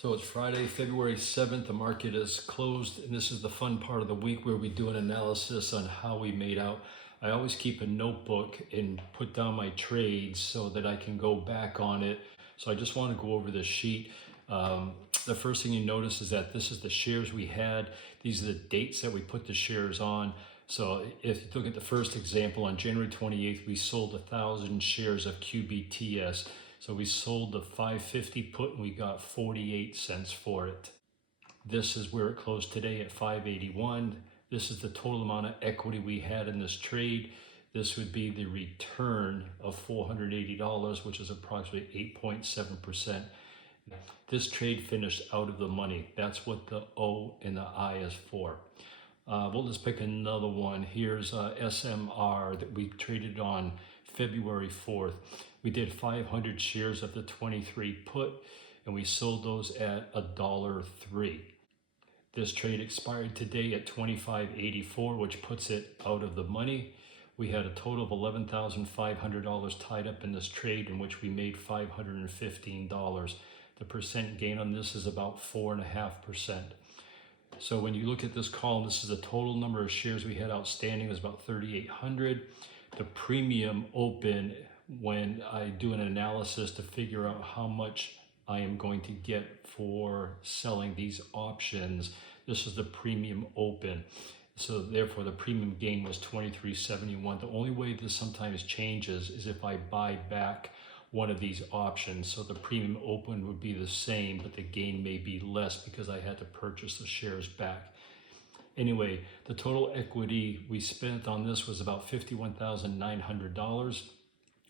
So it's Friday, February 7th. The market is closed, and this is the fun part of the week where we do an analysis on how we made out. I always keep a notebook and put down my trades so that I can go back on it. So I just want to go over this sheet. The first thing you notice is that this is the shares we had. These are the dates that we put the shares on. So if you look at the first example, on January 28th, we sold 1,000 shares of QBTS. So we sold the 550 put and we got 48 cents for it. This is where it closed today at 581. This is the total amount of equity we had in this trade. This would be the return of $480, which is approximately 8.7%. This trade finished out of the money. That's what the O and the I is for. We'll just pick another one. Here's SMR that we traded on February 4th. We did 500 shares of the 23 put, and we sold those at $1.03. This trade expired today at $25.84, which puts it out of the money. We had a total of $11,500 tied up in this trade, in which we made $515. The percent gain on this is about 4.5%. So when you look at this column, this is the total number of shares we had outstanding. It was about 3,800. The premium open, when I do an analysis to figure out how much I am going to get for selling these options, this is the premium open. So therefore the premium gain was 23.71. The only way this sometimes changes is if I buy back one of these options. So the premium open would be the same, but the gain may be less because I had to purchase the shares back. Anyway, the total equity we spent on this was about $51,900.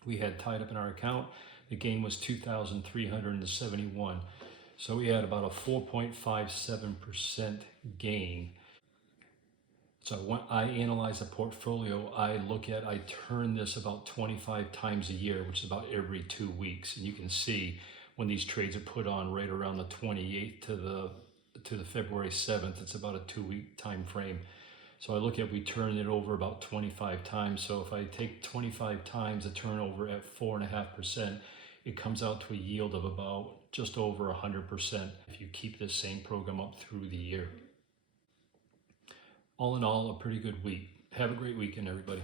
We had tied up in our account. The gain was $2,371. So we had about a 4.57% gain. So when I analyze a portfolio, I turn this about 25 times a year, which is about every 2 weeks. And you can see when these trades are put on right around the 28th to the February 7th, it's about a 2-week time frame. So I look at, we turn it over about 25 times. So if I take 25 times the turnover at 4.5%, it comes out to a yield of about just over 100% if you keep this same program up through the year. All in all, a pretty good week. Have a great weekend, everybody.